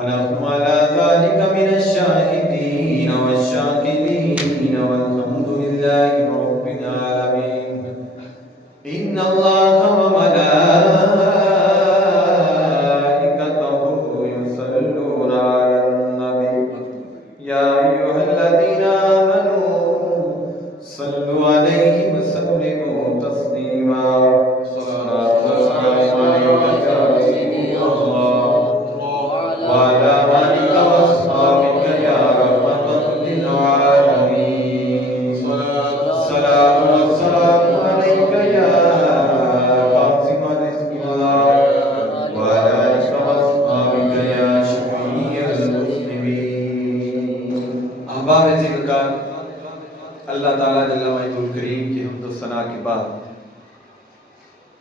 ونحن على ذلك من الشاهدين والشاكرين والحمد لله رب العالمين. إن الله وملائكته يصلون على النبي يا أيها الذين آمنوا صلوا عليه وسلموا تسليما. صلاة والسلام عليك يا رسول الله وعلى آلك وأصحابك يا رحمة للعالمين. صلاة والسلام عليك يا قاسم رزق الله وعلى آلك وأصحابك يا شفيع المسلمين. احباب ذکر، اللہ تعالیٰ جل وعلا الکریم کی حمد و ثنا کے بعد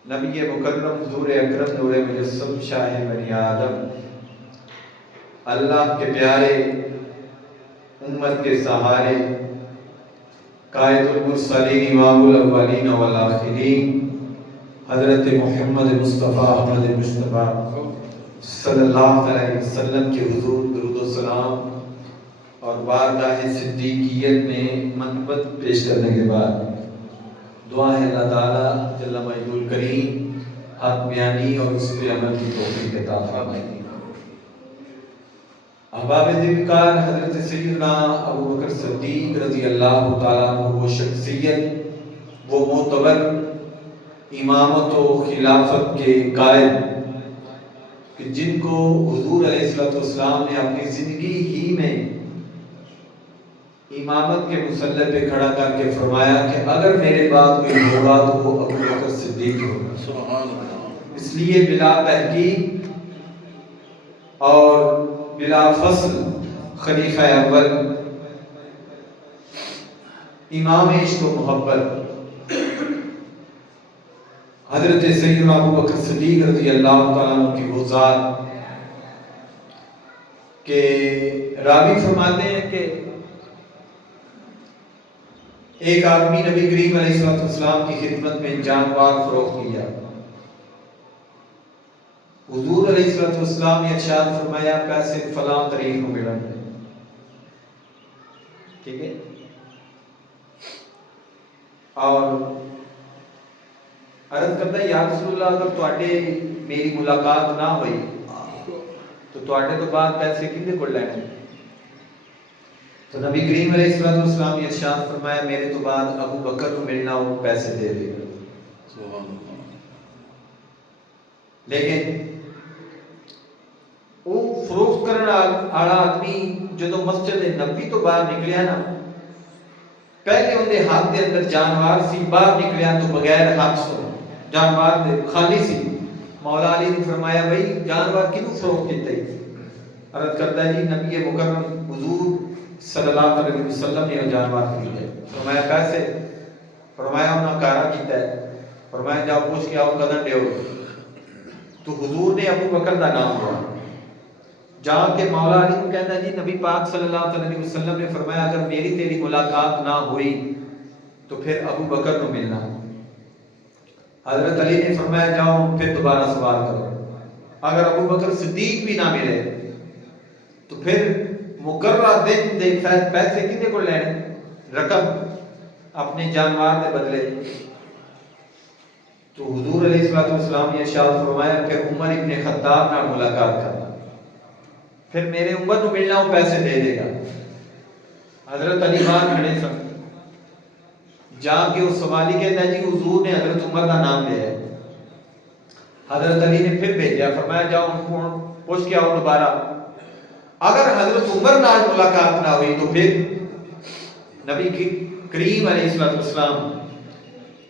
نبی مکرم حضور اکرم نور مجسم شاہ بنی آدم اللہ کے پیارے امت کے سہارے قائد المرسلین امام الاولین والآخرین حضرت محمد مصطفیٰ احمد مصطفیٰ صلی اللہ علیہ وسلم کے حضور درود و سلام اور بارگاہ صدیقیت میں منقبت پیش کرنے کے بعد دعا ہے اللہ تعالیٰ جل مجدہ الکریم حق بیانی اور اس پہ عمل کی توفیق عطا فرمائے. احباب ذکر، حضرت سیدنا ابو بکر صدیق رضی اللہ تعالیٰ عنہ وہ شخصیت، وہ معتبر امامت و خلافت کے قائد کہ جن کو حضور علیہ السلام نے اپنی زندگی ہی میں امامت کے مسلح پہ کھڑا کر کے فرمایا کہ اگر میرے بعد کوئی ہوگا تو وہ ابو بکر صدیق ہوگا. اس لیے بلا تحقیق اور بلا فصل خلیفہ اول، امام عشق و محبت حضرت سیدنا ابو بکر صدیق رضی اللہ تعالیٰ عنہ کی وہ ذات کہ راوی فرماتے ہیں کہ ایک آدمی نبی کریم علیہ السلام کی خدمت میں جانور فروخت کیا. حضور علیہ السلام نے ارشاد فرمایا پیسے فلاں تاریخ کو ملیں گے. ٹھیک ہے، اور عرض کرتا ہے یا رسول اللہ اگر تواڈے میری ملاقات نہ ہوئی تو تواڈے تو بعد پیسے کنے کو لینے؟ تو نبی کریم علیہ السلام نے ارشاد فرمایا میرے تو بعد ابو بکر کو ملنا وہ پیسے دے دے گا. لیکن وہ فروخت کرنے والا آدمی جدو مسجد نبی تو باہر نکلیا نا، پہلے اندے ہاتھ دے اندر جانوار سی، باہر نکلیا تو بغیر ہاتھ سو جانوار دے خالی سی. مولا علی نے فرمایا بھائی جانوار کیوں فروخت کیتا ہے؟ عرض کرتا ہے جی نبی مکرم حضور صلی اللہ علیہ وسلم نے جانوار خریدے. فرمایا پیسے؟ فرمایا انہاں کارا کیتا ہے. فرمایا جاؤ پوچھ کے آؤ کدن دیو. تو حضور نے ابو بکر دا نام ہوا جا کے مولا علی کو کہتا ہے جی نبی پاک صلی اللہ علیہ وسلم نے فرمایا اگر میری تیری ملاقات نہ ہوئی تو پھر ابو بکر کو ملنا. حضرت علی نے فرمایا جاؤ پھر دوبارہ سوال کرو، اگر ابو بکر صدیق بھی نہ ملے تو پھر مقررہ دن دے پیسے کنے کو لینے؟ رقم اپنے جانوار دے بدلے. تو حضور علیہ السلام نے ارشاد فرمایا پھر عمر ابن خطاب نہ ملاقات کرنا، پھر میرے عمر کو ملنا وہ پیسے دے دے گا. حضرت علی باہر کھڑے سن، جا کے اس سوالی کہتا ہے جی حضور نے حضرت عمر کا نام لیا ہے. حضرت علی نے پھر بھیجا، فرمایا جاؤ ان کو پوچھ کے آؤ دوبارہ. اگر حضرت عمر نال ملاقات نہ ہوئی تو پھر نبی کریم علیہ السلام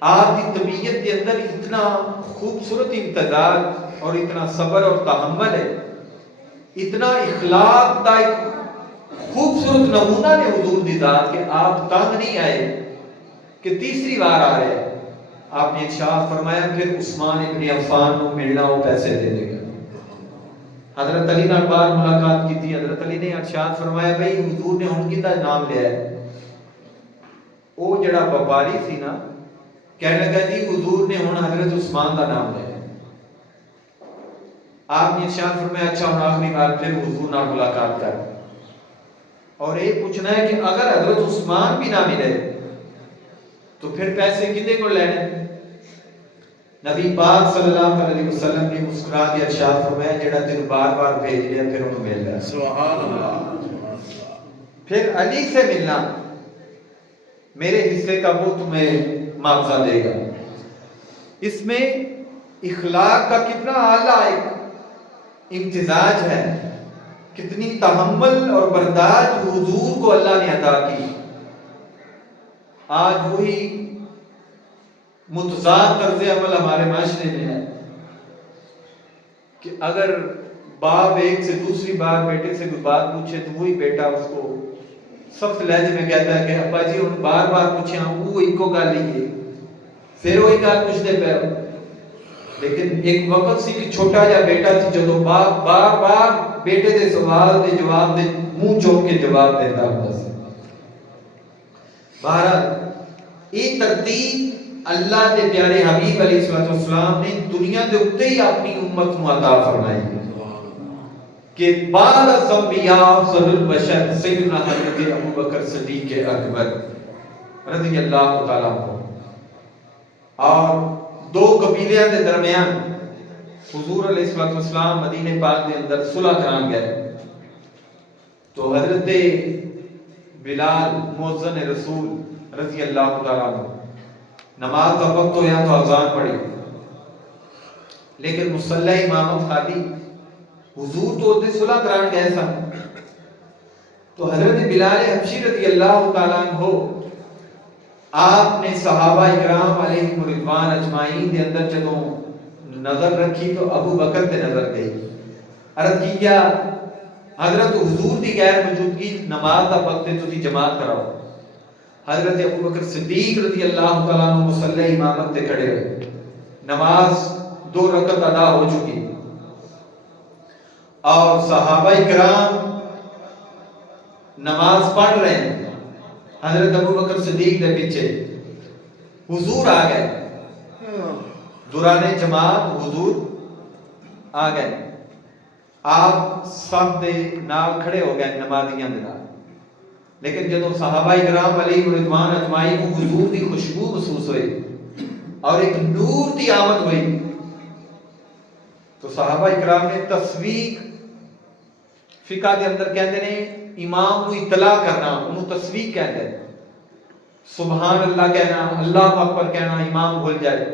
آپ کی طبیعت کے اندر اتنا خوبصورت امتزاج اور اتنا صبر اور تحمل ہے، اتنا اخلاق کا ایک خوبصورت نمونہ نے حضور دی ذات کہ آپ تنگ نہیں آئے کہ تیسری بار آ رہے ہیں. آپ نے ارشاد فرمایا پھر عثمان ابن عفان کو ملنا وہ پیسے دے دے گا. حضرت علی نال بار ملاقات کی تھی. حضرت علی نے ارشاد فرمایا بھائی حضور نے ان کی نام لیا ہے. وہ جڑا وپاری سی نا کہنے لگا جی حضور نے ہن حضرت عثمان دا نام لیا. آپ نے ارشاد فرمایا اچھا ہوں آخری بار پھر حضور نہ ملاقات کر. اور یہ پوچھنا ہے کہ اگر حضرت عثمان بھی نہ ملے تو پھر پیسے کنے کو لینے؟ نبی پاک صلی اللہ علیہ وسلم نے مسکرا کے ارشاد فرمایا جڑا تینوں بار بار بھیج لیا پھر انہوں مل گیا. سبحان اللہ. پھر علی سے ملنا میرے حصے کا وہ تمہیں معاوضہ دے گا. اس میں اخلاق کا کتنا اعلیٰ ایک امتزاج ہے، کتنی تحمل اور برداشت حضور کو اللہ نے عطا کی. آج وہی متضاد طرز عمل ہمارے معاشرے میں ہے کہ اگر باپ ایک سے دوسری بار بیٹے سے کوئی بات پوچھے تو وہی بیٹا اس کو سخت لہجے میں کہتا ہے کہ ابا جی ہم بار بار پوچھے ہوں وہ ایک کو گل ہی ہے پھر وہی گل پوچھتے پہ. لیکن ایک وقت سی کہ چھوٹا جا بیٹا سی جدو باپ بار بار بیٹے دے سوال دے جواب دے منہ چوک کے جواب دیتا ہوتا سی. بہرحال یہ ترتیب اللہ دے پیارے حبیب علیہ السلام نے دنیا دے اوپر ہی اپنی امت کو عطا فرمائی کہ بعد الانبیاء افضل البشر سیدنا حضرت ابو بکر صدیق اکبر رضی اللہ تعالیٰ عنہ. اور دو قبیلیاں دے درمیان حضور علیہ السلام مدینہ پاک دے اندر صلح کران گئے تو حضرت بلال مؤذن رسول رضی اللہ تعالیٰ عنہ نماز کا وقت ہویا تو اذان پڑھی لیکن مصلی امامت خالی. حضور تو ادھے صلح کران گئے سن تو حضرت بلال حبشی رضی اللہ تعالیٰ عنہ آپ نے صحابہ اکرام علیہم رضوان اجمعین کے اندر جدوں نظر رکھی تو ابو بکر تے نظر گئی. عرض کیا حضرت حضور دی غیر موجودگی نماز دا وقت تے تسی جماعت کراؤ. حضرت ابو بکر صدیق رضی اللہ تعالیٰ عنہ مصلی امامت تے کھڑے ہوئے. نماز 2 رکعت ادا ہو چکی اور صحابہ اکرام نماز پڑھ رہے ہیں. حضرت ابو بکر صدیق دے پیچھے حضور آ گئے دوران جماعت حضور آ گئے. آپ سب دے نال کھڑے ہو گئے نمازیاں دے نال. لیکن جدو صحابہ اکرام علیہ رضوان اجمعین کو حضور دی خوشبو محسوس ہوئی اور ایک نور دی آمد ہوئی تو صحابہ اکرام نے تصویق فقہ کے اندر کہتے ہیں امام کو اطلاع کرنا انہوں تصویق کہتے ہیں. سبحان اللہ کہنا اللہ اکبر کہنا امام بھول جائے.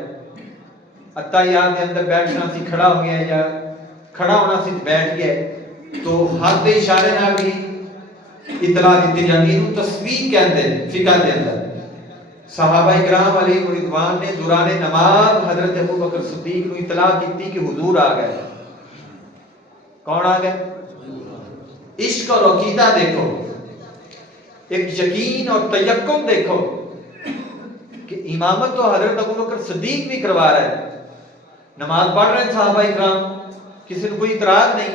اتحیات کے اندر بیٹھنا سی کھڑا ہو گیا یا کھڑا ہونا سی بیٹھ گیا تو ہاتھ دے اشارے نہ بھی اطلاع دیتی جاتی ہے. تصویق کہتے ہیں فقہ کے اندر. صحابہ اکرام علیہ رضوان نے دوران نماز حضرت ابو بکر صدیق کو اطلاع کی کہ حضور آ گئے. کون آ گئے؟ عشق اور عقیدہ دیکھو، ایک یقین اور تیقن دیکھو کہ امامت تو حضرت ابو بکر صدیق بھی کروا رہا ہے. نماز پڑھ رہے ہیں صحابہ اکرام، کسی نے کوئی اعتراض نہیں،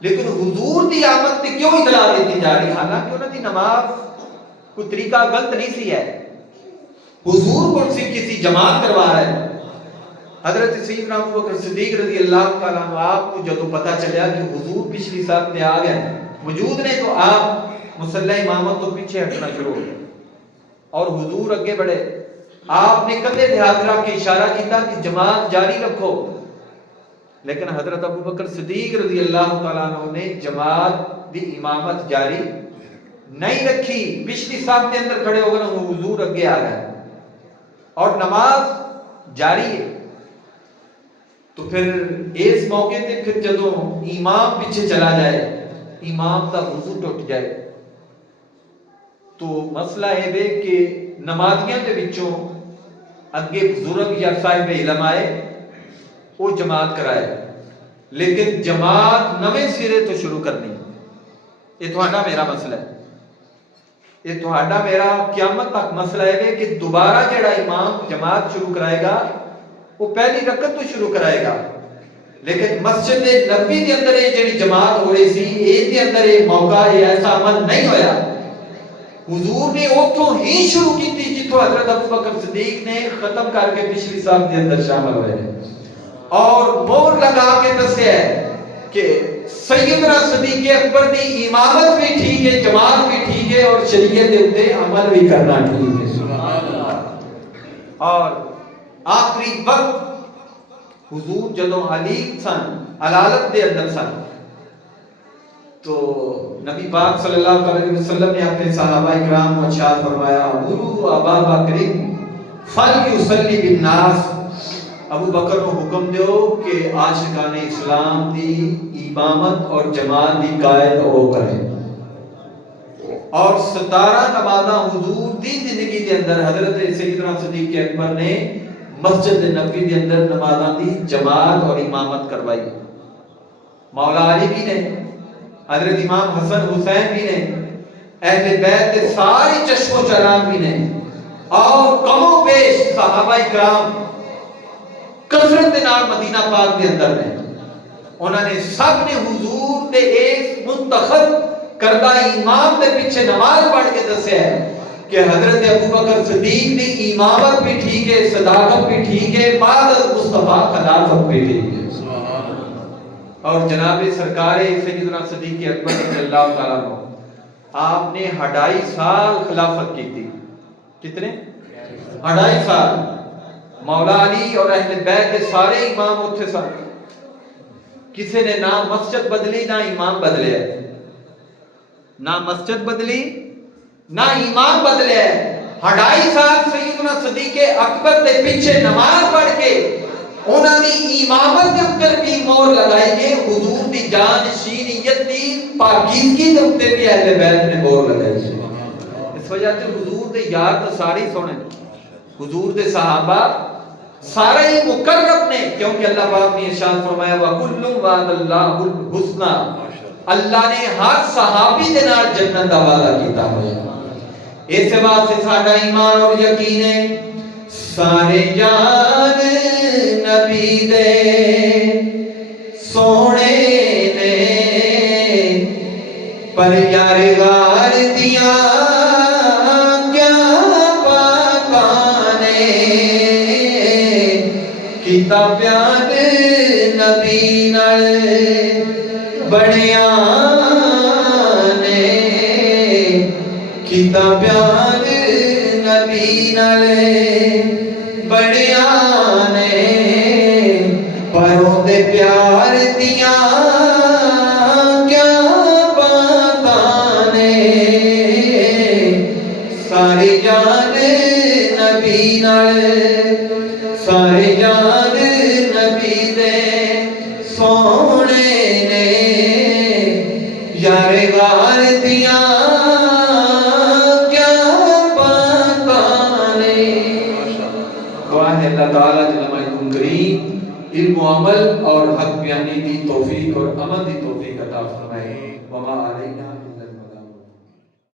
لیکن حضور دی آمد تے کیوں اطلاع دیتی جا رہی؟ حالانکہ انہوں دی نماز کوئی طریقہ غلط نہیں سی ہے. حضور کون سی کسی جماعت کروا رہا ہے. حضرت سیدنا ابو بکر صدیق رضی اللہ تعالیٰ عنہ آپ کو جب پتہ چلیا کہ حضور پچھلی سال میں آ گئے موجود نہیں تو آپ مصلی امامت تو پیچھے ہٹنا شروع ہو گئے اور حضور اگے بڑھے. آپ نے کندھے پہ ہاتھ رکھ کے اشارہ کیا کہ جماعت جاری رکھو. لیکن حضرت ابو بکر صدیق رضی اللہ تعالیٰ عنہ نے جماعت دی امامت جاری نہیں رکھی. پچھلی صف کے اندر کھڑے ہو گئے، حضور اگے آ گئے اور نماز جاری ہے. تو پھر اس موقع تے پھر جدوں امام پیچھے چلا جائے، امام کا وضو ٹوٹ جائے تو مسئلہ ہے کہ نمازیاں دے وچوں اگے بزرگ یا صاحب علم آئے وہ جماعت کرائے، لیکن جماعت نویں سرے تو شروع کرنی. یہ تہاڈا میرا مسئلہ ہے، یہ تہاڈا میرا قیامت تک مسئلہ ہے کہ دوبارہ جڑا امام جماعت شروع کرائے گا وہ پہلی رکعت تو شروع کرائے گا. لیکن مسجد نبوی کے اندر یہ جڑی جماعت ہو رہی سی اس کے اندر یہ موقع یہ ایسا عمل نہیں ہویا. حضور نے اتوں ہی شروع کی جتوں حضرت ابو بکر صدیق نے ختم کر کے پچھلی صف کے اندر شامل ہوئے اور مور لگا کے دسیا ہے کہ سیدنا صدیق اکبر دی امامت بھی ٹھیک ہے، جماعت بھی ٹھیک ہے، اور شریعت دے اوتے عمل بھی کرنا ٹھیک ہے. سبحان اللہ. اور آخری وقت حضور جدوں علی سن، علالت دے اندر سن، تو نبی پاک صلی اللہ علیہ وسلم نے اپنے صحابہ اکرام کو ارشاد فرمایا مروا ابا بکر فلیصلی بالناس، ابو بکر کو حکم دیو کہ عاشقان اسلام دی امامت اور جماعت دی قائد وہ کرے. اور 17 نمازاں حضور دی زندگی دے اندر حضرت سیدنا صدیق اکبر نے مسجد نبوی دے اندر نمازاں دی جماعت اور امامت کروائی. مولا علی بھی نے، حضرت امام حسن حسین بھی نے، اہل بیت کے ساری چشم و چراغ بھی نے، اور کم و بیش صحابہ کرام کثرت نال مدینہ پاک کے اندر نے. انہوں نے سب نے حضور دے اس منتخب کردہ امام دے پیچھے نماز پڑھ کے دسیا ہے کہ حضرت ابو بکر صدیق دی امامت بھی ٹھیک ہے، صداقت بھی ٹھیک ہے، بعد از مصطفیٰ خلافت بھی ٹھیک ہے. اور جناب سرکار سیدنا صدیق اکبر رضی اللہ تعالیٰ عنہ آپ نے 2.5 سال خلافت کی تھی. کتنے؟ 2.5 سال. مولا علی اور اہل بیت کے سارے امام اتھے سن. کسی نے نہ مسجد بدلی نہ امام بدلے، نہ مسجد بدلی نہ امام بدلے. 2.5 سال سیدنا صدیق اکبر دے پیچھے نماز پڑھ کے انہاں دی امامت دے اوپر بھی مور لگائی گئی. حضور دی جانشینیت دی پاکیزگی دے اوپر بھی اہل بیت نے مور لگائی. اس وجہ سے حضور دے یار تو سارے سونے، حضور دے صحابہ سارے ہی مقرب نے، کیونکہ اللہ پاک نے ارشاد فرمایا وَكُلٌّ وَعَدَ اللَّهُ الْحُسْنَى، اللہ نے ہر صحابی دے نال جنت دا وعدہ کیتا ہوا. اس واسطے ساڈا ایمان اور یقین ہے سارے جان نبی دے سونے نے، پر یار غار دیاں کیتا پیار نبی نال بڑیاں نے، کیتا پیار نبی نال بڑیاں نے، پروں دے پیار دیاں کیا باتاں نے. ساری جان نبی نال، ساری جان نبی دے سونے نے، یار غار دیاں کیا باتاں نے. دعا ہے اللہ تعالیٰ جل مجدہ کریم علم و عمل اور حق بیانی دی توفیق اور عمل دی توفیق عطا فرمائے. وما علینا